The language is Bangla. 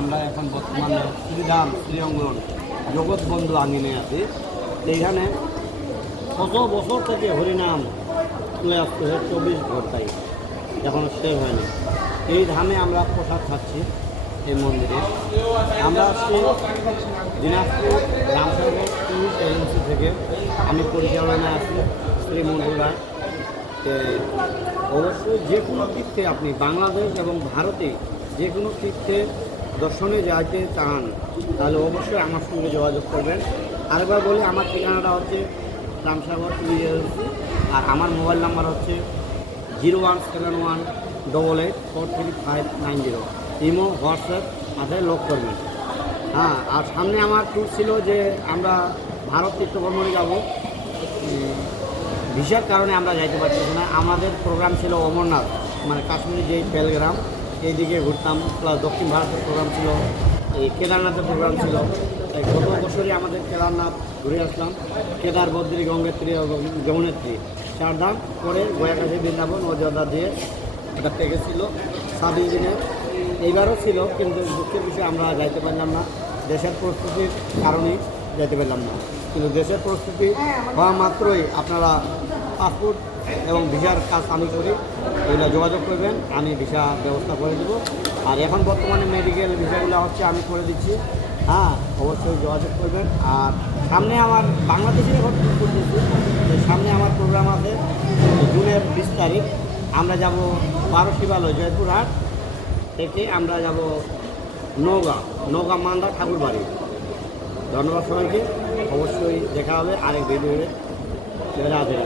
আমরা এখন বর্তমানে শ্রীধাম শ্রীঅঙ্গন জগৎ বন্ধু আঙ্গিনে আছি। এইখানে কত বছর থেকে হরিনাম চলে আসতে হয় চব্বিশ ঘন্টায় এখনও শেষ হয়নি। এই ধামে আমরা প্রসাদ খাচ্ছি এই মন্দিরে। আমরা আসছি দিনাজপুর, রামসাগর ট্যুরিস্ট এজেন্সি থেকে। আমি পরিচালনায় আছি শ্রী মন্ডুরা অবশ্যই যে কোনো তীর্থে আপনি বাংলাদেশ এবং ভারতে যে কোনো তীর্থে দর্শনে যাইতে চান, তাহলে অবশ্যই আমার সঙ্গে যোগাযোগ করবেন। আরেকবার বলি, আমার ঠিকানাটা হচ্ছে রামসাগর এজেন্সি আর আমার মোবাইল নাম্বার হচ্ছে zero one seven one double eight four three five nine zero. Imo, WhatsApp, আছে, লক করবেন। হ্যাঁ আর সামনে আমার ট্যুর ছিল যে আমরা ভারত তীর্থভ্রমণে যাব। ভিসার কারণে আমরা যাইতে পারছি না। আমাদের প্রোগ্রাম ছিল অমরনাথ মানে কাশ্মীরে যে বেলগ্রাম এইদিকে ঘুরতাম, প্লাস দক্ষিণ ভারতের প্রোগ্রাম ছিল, এই কেদারনাথের প্রোগ্রাম ছিল। তাই গত বছরই আমাদের কেদারনাথ ঘুরে আসলাম। কেদার, বদ্রী, গঙ্গেত্রী যমুনেত্রী। চারধাম করে গোয়াকাশি বৃন্দাবন, অযোধ্যা দিয়ে একটা প্যাকেজ ছিল সাত দিনের এইবারও ছিল, কিন্তু দুঃখের বিষয়ে, আমরা যাইতে পারলাম না। দেশের প্রস্তুতির কারণেই যাইতে পারলাম না। কিন্তু দেশের প্রস্তুতি হওয়া মাত্রই আপনারা পাসপোর্ট এবং ভিসার কাজ আমি করি ওইগুলো যোগাযোগ করবেন, আমি ভিসা ব্যবস্থা করে দেবো। আর এখন বর্তমানে মেডিকেল ভিসাগুলো হচ্ছে আমি করে দিচ্ছি। হ্যাঁ অবশ্যই যোগাযোগ করবেন। আর সামনে আমার বাংলাদেশে এখন করতেছি সামনে আমার প্রোগ্রাম আছে, জুনের বিশ তারিখ, আমরা যাব বারো শিবালয়, জয়পুরহাট থেকে আমরা যাব নৌগাঁ নৌগাঁ মান্দা ঠাকুরবাড়ি। ধন্যবাদ সবাইকে, অবশ্যই দেখা হবে আরেক ভিডিওতে রাধে।